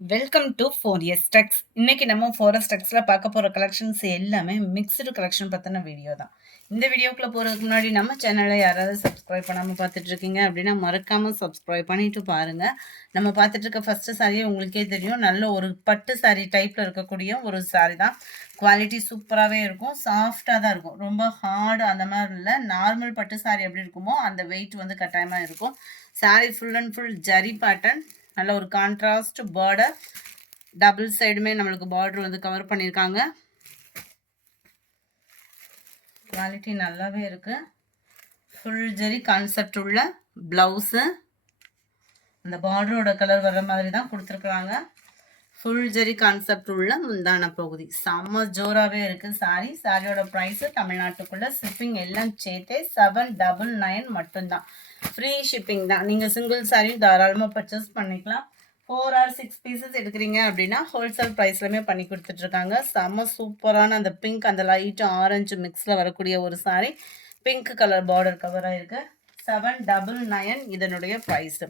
Welcome to 4S Tex. இன்னைக்கு நம்ம 4S Texல பார்க்க போற கலெக்ஷன்ஸ் எல்லாமே மிக்ஸ்டு கலெக்ஷன் பத்தின வீடியோ தான். இந்த வீடியோக்குள்ள போறதுக்கு முன்னாடி நம்ம சேனலை யாராவது சப்ஸ்கிரைப் பண்ணாம பார்த்துட்டு இருக்கீங்க அப்படின்னா மறக்காம சப்ஸ்கிரைப் பண்ணிட்டு பாருங்க. நம்ம பார்த்துட்டு இருக்க ஃபர்ஸ்ட் சாரியே உங்களுக்கே தெரியும், நல்ல ஒரு பட்டு சாரி டைப்ல இருக்கக்கூடிய ஒரு சாரி தான். குவாலிட்டி சூப்பராகவே இருக்கும், சாஃப்டாக தான் இருக்கும், ரொம்ப ஹார்டு அந்த மாதிரி இல்லை. நார்மல் பட்டு சாரி எப்படி இருக்குமோ அந்த வெயிட் வந்து கட்டாயமாக இருக்கும். Sorry full and full zari pattern, நல்ல ஒரு கான்ட்ராஸ்ட் பார்டர், டபுள் சைடுமே நம்மளுக்கு பார்டர் வந்து கவர் பண்ணியிருக்காங்க. குவாலிட்டி நல்லாவே இருக்கு. ஃபுல் ஜெரி கான்செப்ட் உள்ள பிளவுஸு, அந்த பார்டரோட கலர் வர மாதிரி தான் கொடுத்துருக்குறாங்க. ஃபுல் ஜெரி கான்செப்ட் உள்ள முந்தான பகுதி செம்ம ஜோராகவே இருக்குது சாரி. சாரியோட ப்ரைஸு தமிழ்நாட்டுக்குள்ளே ஷிப்பிங் எல்லாம் சேர்த்தே 799 மட்டும்தான். ஃப்ரீ ஷிப்பிங் தான். நீங்கள் சிங்கிள் சாரியும் தாராளமாக பர்ச்சேஸ் பண்ணிக்கலாம். 4 or 6 பீசஸ் எடுக்கிறீங்க அப்படின்னா ஹோல்சேல் ப்ரைஸ்லையுமே பண்ணி கொடுத்துட்ருக்காங்க. செம்ம சூப்பரான அந்த பிங்க், அந்த லைட்டு ஆரஞ்சு மிக்ஸில் வரக்கூடிய ஒரு சாரி. பிங்க் கலர் பார்டர் கவராக இருக்குது. 799 இதனுடைய price.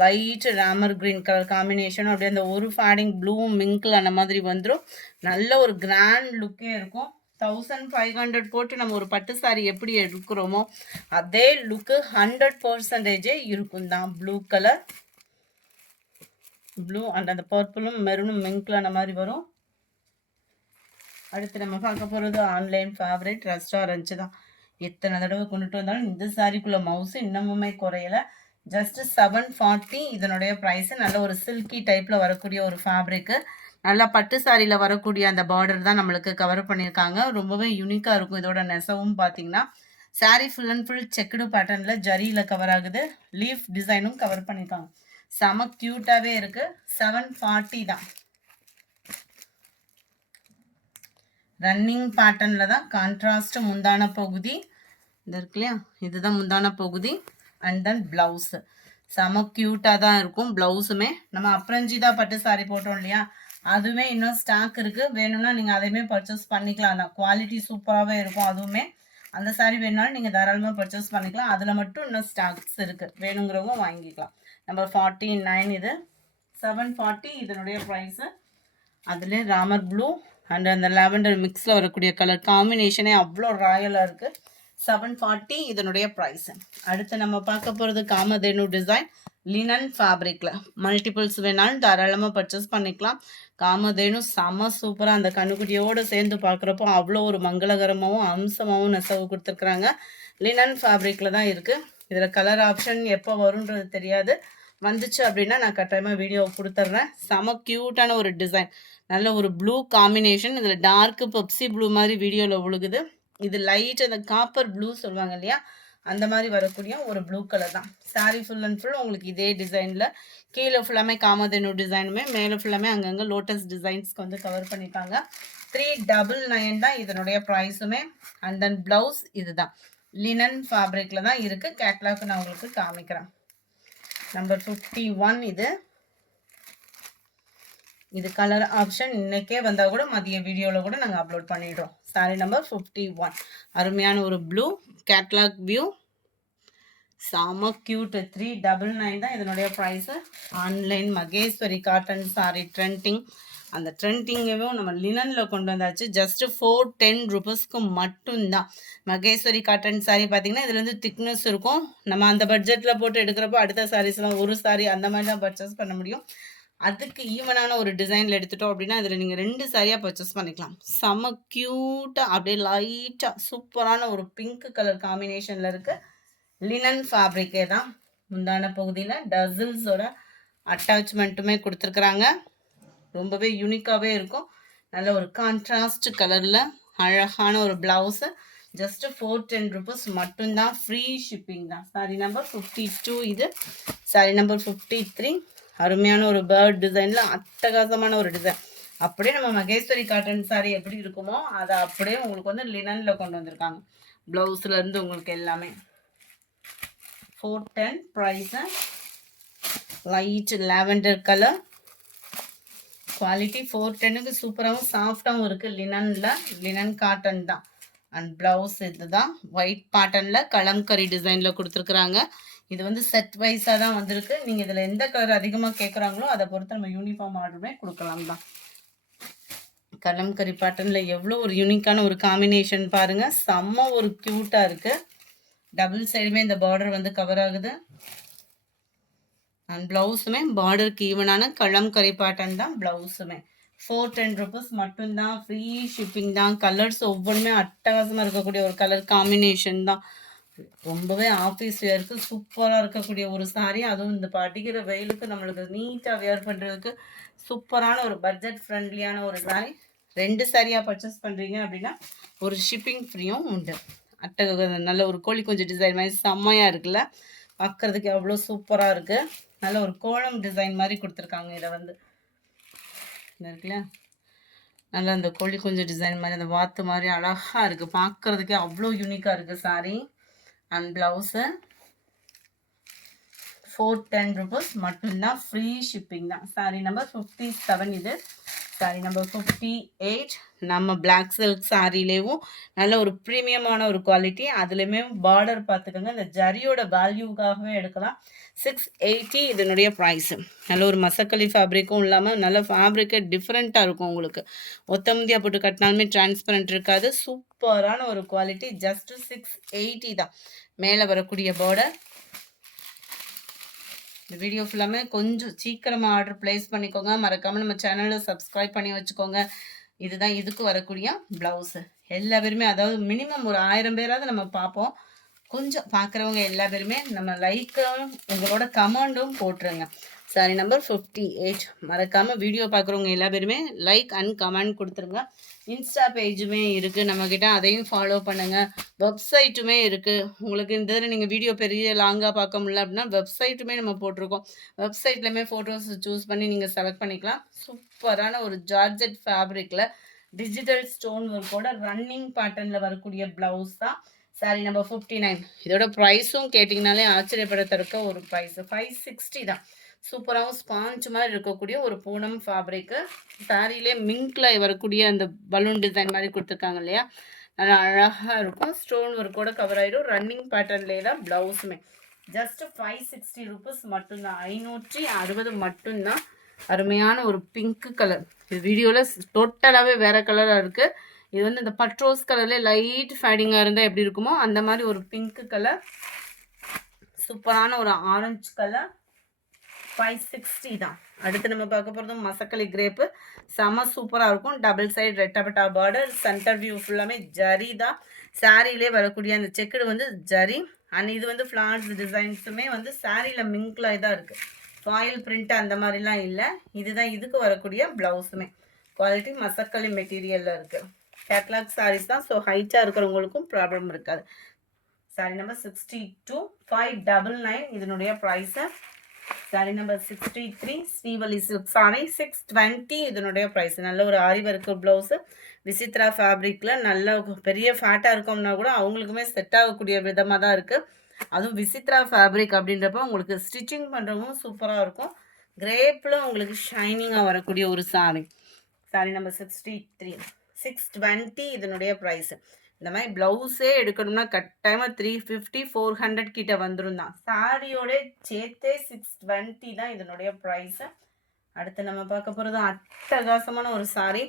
Light Ramar green colour காம்பினேஷனும் அப்படியே அந்த ஒரு ஃபேடிங் ப்ளூ மிங்கில் அந்த மாதிரி வந்துடும். நல்ல ஒரு கிராண்ட் லுக்கே இருக்கும். 1500 போட்டு நம்ம ஒரு பட்டு சாரி எப்படி எடுக்கிறோமோ அதே லுக்கு 100% இருக்கும் தான். ப்ளூ கலர், ப்ளூ அண்ட் அந்த பர்பிளும் மெரூனும் மிங்கில் அந்த மாதிரி வரும். அடுத்து நம்ம பார்க்க போகிறது ஆன்லைன் ஃபேவரட் ரெஸ்டாரண்ட் தான். எத்தனை தடவை கொண்டுட்டு வந்தாலும் இந்த சாரிக்குள்ள மவுசு இன்னமுமே குறையலை. ஜஸ்ட் 740 இதனுடைய ப்ரைஸு. நல்ல ஒரு சில்கி டைப்பில் வரக்கூடிய ஒரு ஃபேப்ரிக்கு, நல்லா பட்டு சாரியில் வரக்கூடிய அந்த பார்டர் தான் நம்மளுக்கு கவர் பண்ணியிருக்காங்க. ரொம்பவே யூனிக்காக இருக்கும். இதோட நெசவும் பார்த்தீங்கன்னா sorry full and full checked பேட்டர்னில் ஜரியில் கவர் ஆகுது. லீஃப் டிசைனும் கவர் பண்ணியிருக்காங்க. செம க்யூட்டாகவே இருக்குது. 740 தான். ரன்னிங் பேட்டர்னில் தான். கான்ட்ராஸ்ட் முந்தான பகுதி இது இருக்கு இல்லையா, இதுதான் முந்தான பகுதி. அண்ட் தென் ப்ளவுஸு செம க்யூட்டாக தான் இருக்கும். ப்ளவுஸுமே நம்ம அப்ரஞ்சிதா பட்டு சாரி போட்டோம் இல்லையா, அதுவுமே இன்னும் ஸ்டாக் இருக்குது. வேணும்னா நீங்கள் அதையுமே பர்ச்சேஸ் பண்ணிக்கலாம் தான். குவாலிட்டி சூப்பராகவே இருக்கும். அதுவுமே அந்த சாரி வேணுனாலும் நீங்கள் தாராளமாக பர்ச்சேஸ் பண்ணிக்கலாம். அதில் மட்டும் இன்னும் ஸ்டாக்ஸ் இருக்குது, வேணுங்கிறவங்க வாங்கிக்கலாம். நம்பர் 49 இது. 740 இதனுடைய ப்ரைஸு. அதில் ராமர் ப்ளூ அண்ட் அந்த லாவெண்டர் மிக்ஸில் வரக்கூடிய கலர் காம்பினேஷனே அவ்வளோ ராயலாக இருக்குது. 740 இதனுடைய ப்ரைஸ். அடுத்து நம்ம பார்க்க போகிறது காமதேனு டிசைன் லினன் ஃபேப்ரிக்கில். மல்டிபிள்ஸ் வேணாலும் தாராளமாக பர்ச்சேஸ் பண்ணிக்கலாம். காமதேனு செம்ம சூப்பராக அந்த கண்ணுக்குட்டியோடு சேர்ந்து பார்க்குறப்போ அவ்வளோ ஒரு மங்களகரமாகவும் அம்சமாகவும் நெசவு கொடுத்துருக்குறாங்க. லினன் ஃபேப்ரிக்கில் தான் இருக்குது. இதில் கலர் ஆப்ஷன் எப்போ வரும்ன்றது தெரியாது. வந்துச்சு அப்படின்னா நான் கட்டாயமாக வீடியோ கொடுத்துட்றேன். செம க்யூட்டான ஒரு டிசைன், நல்ல ஒரு ப்ளூ காம்பினேஷன். இதில் டார்க்கு பெப்சி ப்ளூ மாதிரி வீடியோவில் விழுகுது. இது லைட் அந்த காப்பர் ப்ளூ சொல்லுவாங்க இல்லையா, அந்த மாதிரி வரக்கூடிய ஒரு ப்ளூ கலர் தான். சாரி ஃபுல் அண்ட் ஃபுல் உங்களுக்கு இதே டிசைனில் கீழே ஃபுல்லாமே காமதேனு டிசைனுமே, மேலே ஃபுல்லாமே அங்கங்கே லோட்டஸ் டிசைன்ஸ்க்கு வந்து கவர் பண்ணியிருக்காங்க. 399 தான் இதனுடைய ப்ரைஸுமே. அண்ட் தென் ப்ளவுஸ் இதுதான் லினன் ஃபேப்ரிக்கில் தான் இருக்குது. கேட்லாக் நான் உங்களுக்கு காமிக்கிறேன். நம்பர் 51 இது. இது கலர் ஆப்ஷன் இன்னைக்கே வந்தால் கூட மதிய வீடியோவில் கூட நாங்கள் அப்லோட் பண்ணிடுறோம். சாரி நம்பர் 51. அருமையான ஒரு ப்ளூ கேட்லாக் வியூ, செம க்யூட். 399 தான் இதனுடைய price. Online Maheshwari cotton sari trending, அந்த ட்ரெண்டிங்கவும் நம்ம லினனில் கொண்டு வந்தாச்சு. ஜஸ்ட்டு 410 ருபீஸ்க்கு மட்டும்தான். மகேஸ்வரி காட்டன் சாரி பார்த்தீங்கன்னா இதில் வந்து திக்னஸ் இருக்கும். நம்ம அந்த பட்ஜெட்டில் போட்டு எடுக்கிறப்போ அடுத்த சாரீஸ்லாம் ஒரு சாரி அந்த மாதிரி தான் பர்ச்சேஸ் பண்ண முடியும். அதுக்கு ஈவனான ஒரு டிசைனில் எடுத்துட்டோம் அப்படின்னா இதில் நீங்கள் 2 சாரியாக பர்ச்சேஸ் பண்ணிக்கலாம். செம்ம க்யூட்டாக அப்படியே லைட்டாக சூப்பரான ஒரு பிங்க் கலர் காம்பினேஷனில் இருக்குது. லினன் ஃபேப்ரிக்கே தான். முந்தான பகுதியில் டசில்ஸோட அட்டாச்மெண்ட்டுமே கொடுத்துருக்குறாங்க. ரொம்பவே யூனிக்காகவே இருக்கும். நல்ல ஒரு கான்ட்ராஸ்ட் கலரில் அழகான ஒரு ப்ளவுஸு. ஜஸ்ட்டு 410 ருபீஸ் மட்டும்தான். ஃப்ரீ ஷிப்பிங் தான். சாரி நம்பர் 52 இது. Sorry number 53. அருமையான ஒரு பேர்ட் டிசைனில் அட்டகாசமான ஒரு டிசைன். அப்படியே நம்ம மகேஸ்வரி காட்டன் சாரி எப்படி இருக்குமோ அதை அப்படியே உங்களுக்கு வந்து லினனில் கொண்டு வந்திருக்காங்க. ப்ளவுஸ்லேருந்து உங்களுக்கு எல்லாமே. 410 price. Light lavender colour. Quality 410க்கு சூப்பராகவும் சாஃப்டாகவும் இருக்குது. லினனில், லினன் காட்டன் தான். அண்ட் ப்ளவுஸ் இது தான் ஒயிட் பேட்டர்னில் கலம்கரி டிசைனில் கொடுத்துருக்குறாங்க. இது வந்து செட் வைஸாக தான் வந்திருக்கு. நீங்கள் இதில் எந்த கலர் அதிகமாக கேட்குறாங்களோ அதை பொறுத்து நம்ம யூனிஃபார்ம் ஆர்டருமே கொடுக்கலாம் தான். கலம்கரி பேட்டர்னில் எவ்வளோ ஒரு யூனிக்கான ஒரு காம்பினேஷன் பாருங்கள். செம்ம ஒரு க்யூட்டாக இருக்குது. டபுள் சைடுமே இந்த பார்டர் வந்து கவர் ஆகுது. அண்ட் ப்ளவுஸுமே பார்டருக்கு ஈவனான கலம்கரி பேட்டர்ன் தான் ப்ளவுஸுமே. 410 rupees மட்டும்தான். ஃப்ரீ ஷிப்பிங் தான். கலர்ஸ் ஒவ்வொன்றுமே அட்டகாசமாக இருக்கக்கூடிய ஒரு கலர் காம்பினேஷன் தான். ரொம்பவே ஆஃபீஸ் வேருக்கு சூப்பராக இருக்கக்கூடிய ஒரு சாரீ. அதுவும் இந்த அடிக்கிற வெயிலுக்கு நம்மளுக்கு நீட்டாக வேர் பண்ணுறதுக்கு சூப்பரான ஒரு பட்ஜெட் ஃப்ரெண்ட்லியான ஒரு சாரீ. 2 சாரியாக பர்ச்சேஸ் பண்ணுறீங்க அப்படின்னா ஒரு ஷிப்பிங் ஃப்ரீயும் உண்டு. நல்ல ஒரு கோழி கொஞ்சம் டிசைன் மாதிரி செம்மையாக இருக்குல்ல, பார்க்குறதுக்கு எவ்வளோ சூப்பராக இருக்குது. நல்ல ஒரு கோலம் டிசைன் மாதிரி கொடுத்துருக்காங்க. இதை வந்து இருக்குல்ல, நல்லா அந்த கோழி கொஞ்சம் டிசைன் மாதிரி அந்த வாத்து மாதிரி அழகாக இருக்குது. பார்க்குறதுக்கே அவ்வளோ யூனிக்காக இருக்குது சாரீ. அண்ட் ப்ளவுஸு 410 rupees மட்டும்தான். ஃப்ரீ ஷிப்பிங் தான். சாரீ நம்பர் 57 இது. சாரீ நம்பர் 58 நம்ம பிளாக் சில்க் சாரீலேயும் நல்ல ஒரு ப்ரீமியமான ஒரு குவாலிட்டி. அதுலேயுமே பார்டர் பார்த்துக்கோங்க. இந்த ஜரியோட வேல்யூக்காகவே எடுக்கலாம். 680 இதனுடைய ப்ரைஸு. நல்ல ஒரு மசக்களி ஃபேப்ரிக்கும் இல்லாமல் நல்ல ஃபேப்ரிக்கே டிஃப்ரெண்ட்டாக இருக்கும். உங்களுக்கு ஒத்தமுந்தியாக போட்டு கட்டினாலுமே டிரான்ஸ்பரண்ட் இருக்காது. சூப்பரான ஒரு குவாலிட்டி. ஜஸ்ட்டு 680 தான். மேலே வரக்கூடிய பார்டர். இந்த வீடியோ ஃபுல்லாமே கொஞ்சம் சீக்கிரமாக ஆர்டர் ப்ளேஸ் பண்ணிக்கோங்க. மறக்காமல் நம்ம சேனலில் சப்ஸ்கிரைப் பண்ணி வச்சுக்கோங்க. இதுதான் இதுக்கு வரக்கூடிய ப்ளவுஸு. எல்லா பேருமே அதாவது மினிமம் ஒரு 1000 பேராவது நம்ம பார்ப்போம். கொஞ்சம் பார்க்குறவங்க எல்லா பேருமே நம்ம லைக்கும் உங்களோட கமெண்டும் போட்டுருங்க. Sorry number 58. மறக்காமல் வீடியோ பார்க்குறவங்க எல்லா பேருமே லைக் அண்ட் கமெண்ட் கொடுத்துருங்க. இன்ஸ்டா பேஜுமே இருக்குது நம்மக்கிட்ட, அதையும் ஃபாலோ பண்ணுங்கள். வெப்சைட்டுமே இருக்குது. உங்களுக்கு இந்த இதில் நீங்கள் வீடியோ பெரிய லாங்காக பார்க்க முடியல அப்படின்னா வெப்சைட்டுமே நம்ம போட்டிருக்கோம். வெப்சைட்லேயுமே ஃபோட்டோஸ் சூஸ் பண்ணி நீங்கள் செலக்ட் பண்ணிக்கலாம். சூப்பரான ஒரு ஜார்ஜெட் ஃபேப்ரிக்கில் டிஜிட்டல் ஸ்டோன் ஒர்க்கோட ரன்னிங் பேட்டர்னில் வரக்கூடிய ப்ளவுஸ் தான் சாரி நம்பர் 59. இதோட ப்ரைஸும் கேட்டிங்கனாலே ஆச்சரியப்படத்தக்க ஒரு ப்ரைஸு 560 தான். சூப்பராகவும் ஸ்பாஞ்ச் மாதிரி இருக்கக்கூடிய ஒரு பூனம் ஃபேப்ரிக்கு. சாரியிலே மிங்க்ல வரக்கூடிய அந்த பலூன் டிசைன் மாதிரி கொடுத்துருக்காங்க இல்லையா, நல்லா அழகாக இருக்கும். ஸ்டோன் ஒர்க்கோட கவர் ஆகிடும். ரன்னிங் பேட்டர்ன்லேயே தான் ப்ளவுஸுமே. ஜஸ்ட்டு 560 rupees மட்டும்தான். 560 மட்டும்தான். அருமையான ஒரு பிங்க்கு கலர். இது வீடியோவில் டோட்டலாகவே வேறு கலராக இருக்குது. இது வந்து இந்த பட்ரோஸ் கலர்லேயே லைட் ஃபேடிங்காக இருந்தால் எப்படி இருக்குமோ அந்த மாதிரி ஒரு பிங்க்கு கலர். சூப்பரான ஒரு ஆரஞ்சு கலர். 560 தான். அடுத்து நம்ம பார்க்க போகிறதும் மசக்களி கிரேப்பு. செம சூப்பராக இருக்கும். டபுள் சைடு ரெட்டபட்டா பார்டர். சென்டர் வியூ ஃபுல்லாமே ஜரி தான். சாரியிலே வரக்கூடிய அந்த செக்குடு வந்து ஜரி. அண்ட் இது வந்து ஃப்ளார்ஸ் டிசைன்ஸுமே வந்து சாரியில் மிங்க்ல இதாக இருக்குது. ஃபாயில் பிரிண்ட் அந்த மாதிரிலாம் இல்லை. இதுதான் இதுக்கு வரக்கூடிய ப்ளவுஸுமே. குவாலிட்டி மசக்களி மெட்டீரியலில் இருக்குது. கேட்லாக் சாரீஸ் தான். ஸோ ஹைட்டாக இருக்கிறவங்களுக்கும் ப்ராப்ளம் இருக்காது. சாரி நம்பர் 62 599 இதனுடைய price. Sari number 63 Srivalli silk sari 620 இதனுடைய ப்ரைஸ். நல்ல ஒரு ஆரி ஒர்க் ப்ளவுஸு. விசித்ரா ஃபேப்ரிக்கில் நல்ல பெரிய ஃபேட்டாக இருக்கோம்னா கூட அவங்களுக்குமே செட் ஆகக்கூடிய விதமாக தான் இருக்குது. அதுவும் விசித்ரா ஃபேப்ரிக் அப்படின்றப்ப உங்களுக்கு ஸ்டிச்சிங் பண்ணுறவும் சூப்பராக இருக்கும். கிரேப்பில் உங்களுக்கு ஷைனிங்காக வரக்கூடிய ஒரு சாரி. சாரி நம்பர் 63 620 இதனுடைய ப்ரைஸு. இந்த மாதிரி ப்ளவுஸே எடுக்கணும்னா கட்டாயமாக 350 400 கிட்ட வந்துடும் தான். சாரியோட சேர்த்தே 620 தான் இதனுடைய ப்ரைஸு. அடுத்து நம்ம பார்க்க போகிறது அட்டகாசமான ஒரு சாரி.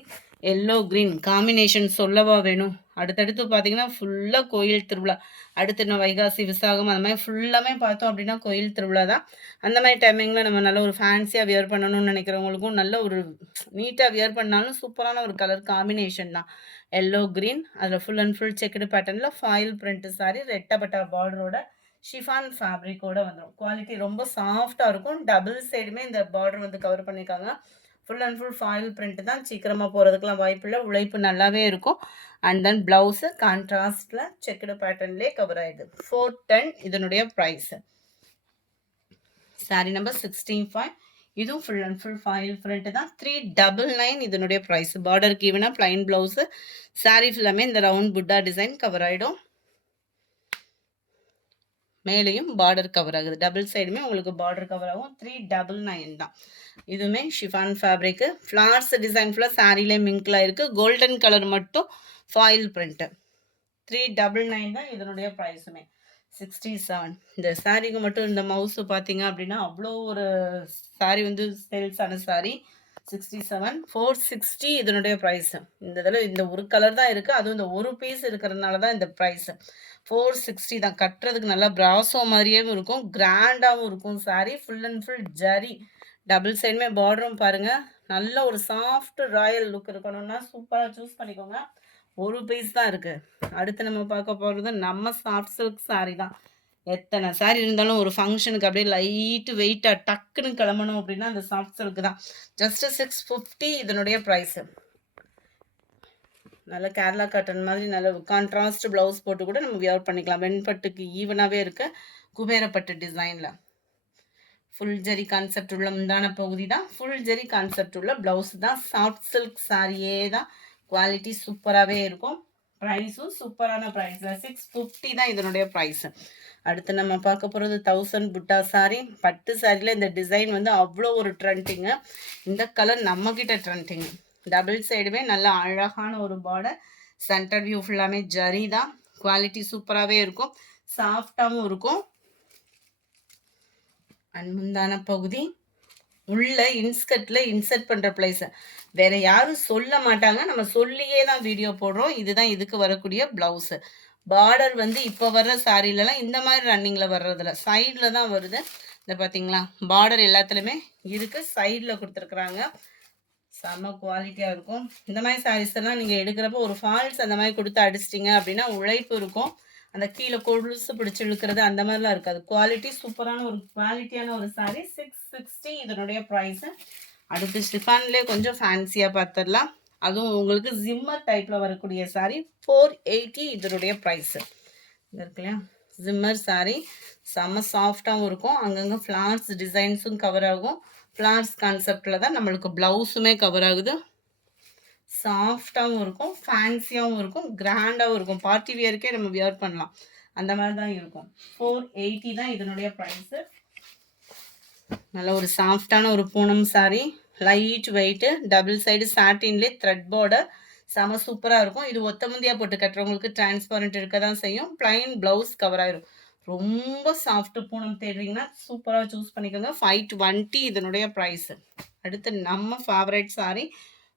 எல்லோ க்ரீன் காம்பினேஷன் சொல்லவா வேணும். அடுத்தடுத்து பார்த்தீங்கன்னா ஃபுல்லாக கோயில் திருவிழா. அடுத்து இன்னும் வைகாசி விசாகம் அந்த மாதிரி ஃபுல்லாமே பார்த்தோம் அப்படின்னா கோயில் திருவிழா தான். அந்த மாதிரி டைமிங்கில் நம்ம நல்ல ஒரு ஃபேன்சியாக வியர் பண்ணணும்னு நினைக்கிறவங்களுக்கும் நல்ல ஒரு நீட்டாக வியர் பண்ணாலும் சூப்பரான ஒரு கலர் காம்பினேஷன் தான். எல்லோ க்ரீன் அதில் ஃபுல் அண்ட் ஃபுல் செக்குடு பேட்டர்னில் ஃபாயில் பிரிண்ட் சாரி ரெட்டப்பட்டா பார்டரோட ஷிஃபான் ஃபேப்ரிக்கோட வந்துடும். குவாலிட்டி ரொம்ப சாஃப்டாக இருக்கும். டபுள் சைடுமே இந்த பார்டர் வந்து கவர் பண்ணியிருக்காங்க. Full and full foil print தான். சீக்கிரமாக போகிறதுக்கெலாம் வாய்ப்பு இல்லை. உழைப்பு நல்லாவே இருக்கும். அண்ட் தென் ப்ளவுஸு கான்ட்ராஸ்டில் செக்குடு பேட்டர்ன்லேயே கவர் ஆகிடுது. 410 இதனுடைய ப்ரைஸு. சாரி நம்பர் 65 இதுவும் full and full foil print தான். 399 இதனுடைய ப்ரைஸ். பார்டருக்கு ஈவனாக ப்ளைன் ப்ளவுஸு. சாரி ஃபுல்லாமே இந்த ரவுண்ட் புட்டா டிசைன் கவர் ஆகிடும். மேலேயும் பார்டர் கவர் ஆகுது. டபுள் சைடுமே உங்களுக்கு பார்டர் கவர் ஆகும். 399 தான். இதுவுமே ஷிஃபான் ஃபேப்ரிக்கு. ஃப்ளார்ஸ் டிசைன் ஃபுல்லாக சாரிலே மிங்க்லாம் இருக்குது. கோல்டன் கலர் மட்டும் ஃபாயில் பிரிண்ட்டு. 399 தான் இதனுடைய ப்ரைஸுமே. 67. இந்த சாரீக்கு மட்டும் இந்த மவுஸ் பார்த்தீங்க அப்படின்னா அவ்வளோ ஒரு சாரீ வந்து சேல்ஸ் ஆன சாரீ 67 460 இதனுடைய ப்ரைஸ். இந்த இதில் இந்த ஒரு கலர் தான் இருக்குது, அதுவும் இந்த ஒரு பீஸ் இருக்கிறதுனால தான் இந்த ப்ரைஸ் 460 தான். கட்டுறதுக்கு நல்லா பிராசோ மாதிரியே இருக்கும், கிராண்டாகவும் இருக்கும் sari. Full and full zari, double சைடுமே பார்டரும் பாருங்கள். நல்ல ஒரு சாஃப்ட் ராயல் லுக் இருக்கணும்னா சூப்பராக சூஸ் பண்ணிக்கோங்க. ஒரு பீஸ் தான் இருக்குது. அடுத்து நம்ம பார்க்க போகிறது நம்ம சாஃப்ட் சில்க் சாரீ தான். எத்தனை சாரீ இருந்தாலும் ஒரு ஃபங்க்ஷனுக்கு அப்படியே லைட்டு வெயிட்டாக டக்குன்னு கிளம்பணும் அப்படின்னா அந்த சாஃப்ட் சில்க் தான். ஜஸ்ட் 650 இதனுடைய ப்ரைஸு. நல்ல கேரளா காட்டன் மாதிரி நல்ல கான்ட்ராஸ்ட் ப்ளவுஸ் போட்டு கூட நம்ம வியர் பண்ணிக்கலாம். வெண்பட்டுக்கு ஈவனாகவே இருக்கு, குபேரப்பட்டு டிசைனில். ஃபுல் ஜெரி கான்செப்ட் உள்ள முந்தான பகுதி தான், ஃபுல் ஜெரி கான்செப்ட் உள்ள ப்ளவுஸ் தான். சாஃப்ட் சில்க் சாரியே தான், குவாலிட்டி சூப்பராகவே இருக்கும். ப்ரைஸும் சூப்பரான ப்ரைஸில் 650 தான் இதனுடைய ப்ரைஸு. அடுத்து நம்ம பார்க்க போகிறது 1000 புட்டா சாரி. பட்டு சாரியில் இந்த டிசைன் வந்து அவ்வளோ ஒரு ட்ரெண்டிங்கு. இந்த கலர் நம்மக்கிட்ட ட்ரெண்டிங்கு. டபுள் சைடுமே நல்ல அழகான ஒரு பார்டர், சென்டர் வியூ ஃபுல்லாமே ஜரி தான். குவாலிட்டி சூப்பராகவே இருக்கும், சாஃப்டாகவும் இருக்கும். அண்ட் முந்தான பகுதி உள்ள இன்ஸ்கர்ட்டில் இன்சர்ட் பண்ணுற பிளேஸை வேறு யாரும் சொல்ல மாட்டாங்க, நம்ம சொல்லியே தான் வீடியோ போடுறோம். இதுதான் இதுக்கு வரக்கூடிய ப்ளவுஸு. பார்டர் வந்து இப்போ வர்ற சாரீலலாம் இந்த மாதிரி ரன்னிங்கில் வர்றதில்ல, சைடில் தான் வருது. இந்த பார்த்தீங்களா, பார்டர் எல்லாத்துலேயுமே இருக்குது, சைடில் கொடுத்துருக்குறாங்க. செம்ம குவாலிட்டியாக இருக்கும். இந்த மாதிரி சாரீஸ் எல்லாம் நீங்கள் எடுக்கிறப்போ ஒரு ஃபால்ஸ் அந்த மாதிரி கொடுத்து அடிச்சிட்டிங்க அப்படின்னா உழைப்பு இருக்கும். அந்த கீழே கொலுசு பிடிச்சி இழுக்கிறது அந்த மாதிரிலாம் இருக்காது. குவாலிட்டி சூப்பரான ஒரு குவாலிட்டியான ஒரு சாரீ. 660 இதனுடைய ப்ரைஸு. அடுத்து ஷிஃபான்லேயே கொஞ்சம் ஃபேன்சியாக பார்த்துடலாம். அதுவும் உங்களுக்கு ஜிம்மர் டைப்பில் வரக்கூடிய சாரீ 480 இதனுடைய ப்ரைஸு. இது இருக்கு இல்லையா, ஜிம்மர் சாரீ. செம்ம சாஃப்டாகவும் இருக்கும், அங்கங்கே ஃப்ளார்ஸ் டிசைன்ஸும் கவர் ஆகும். ஃப்ளார்ஸ் கான்செப்டில் தான் நம்மளுக்கு ப்ளவுஸுமே கவர் ஆகுது. சாஃப்டாகவும் இருக்கும், ஃபேன்சியாகவும் இருக்கும், கிராண்டாகவும் இருக்கும். பார்ட்டி வியருக்கே நம்ம வியர் பண்ணலாம், அந்த மாதிரி தான் இருக்கும். 480 தான் இதனுடைய ப்ரைஸு. நல்ல ஒரு சாஃப்டான ஒரு Poonam sari, light weight, double side சாட்டின்லேயே த்ரெட் பார்டர், செம சூப்பராக இருக்கும். இது ஒத்த முந்தியாக போட்டு கட்டுறவங்களுக்கு டிரான்ஸ்பரண்ட் இருக்க தான் செய்யும். பிளைன் ப்ளவுஸ் கவர் ஆயிரும். ரொம்ப சாஃப்ட் பூனம் தேடுறீங்கன்னா சூப்பராக சூஸ் பண்ணிக்கோங்க. 520 இதனுடைய ப்ரைஸு. அடுத்து நம்ம favourite sari,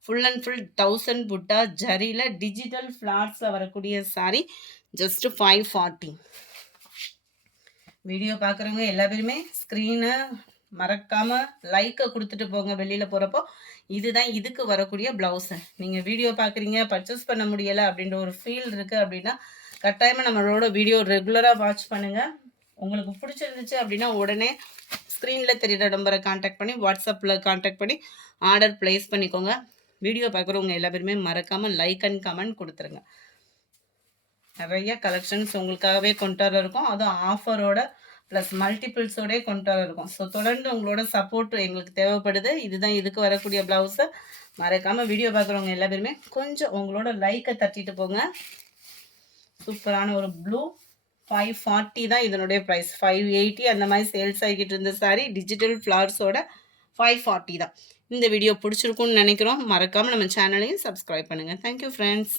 full and full 1000 புட்டா ஜரியில் டிஜிட்டல் ஃப்ளார்ஸில் வரக்கூடிய சாரீ. ஜஸ்ட்டு 540. வீடியோ பார்க்குறவங்க எல்லா பேருமே ஸ்க்ரீனை மறக்காமல் லைக்கை கொடுத்துட்டு போங்க வெளியில் போகிறப்போ. இதுதான் இதுக்கு வரக்கூடிய ப்ளவுஸு. நீங்கள் வீடியோ பார்க்குறீங்க, பர்ச்சேஸ் பண்ண முடியலை அப்படின்ற ஒரு ஃபீல் இருக்குது அப்படின்னா கட்டாயமாக நம்மளோட வீடியோ ரெகுலராக வாட்ச் பண்ணுங்கள். உங்களுக்கு பிடிச்சிருந்துச்சு அப்படின்னா உடனே ஸ்க்ரீனில் தெரிகிற நம்பரை காண்டாக்ட் பண்ணி வாட்ஸ்அப்பில் காண்டாக்ட் பண்ணி ஆர்டர் ப்ளேஸ் பண்ணிக்கோங்க. வீடியோ பார்க்குறவங்க எல்லா பேருமே மறக்காமல் லைக் அண்ட் கமெண்ட் கொடுத்துருங்க. நிறைய கலெக்ஷன்ஸ் உங்களுக்காகவே கொண்டு வர இருக்கும், அதுவும் ஆஃபரோட ப்ளஸ் மல்டிபிள்ஸோடே கொண்டு வர இருக்கும். ஸோ தொடர்ந்து உங்களோட சப்போர்ட் எங்களுக்கு தேவைப்படுது. இதுதான் இதுக்கு வரக்கூடிய ப்ளவுஸு. மறக்காமல் வீடியோ பார்க்குறவங்க எல்லா பேருமே கொஞ்சம் உங்களோட லைக்கை தட்டிட்டு போங்க. சூப்பரான ஒரு ப்ளூ 540 தான் இதனுடைய ப்ரைஸ். 580 அந்த மாதிரி சேல்ஸ் ஆகிக்கிட்டு இருந்த சாரி டிஜிட்டல் ஃப்ளார்ஸோட 540 தான். இந்த வீடியோ பிடிச்சிருக்குன்னு நினைக்கிறோம். மறக்காமல் நம்ம சேனலையும் சப்ஸ்கிரைப் பண்ணுங்கள். Thank you friends.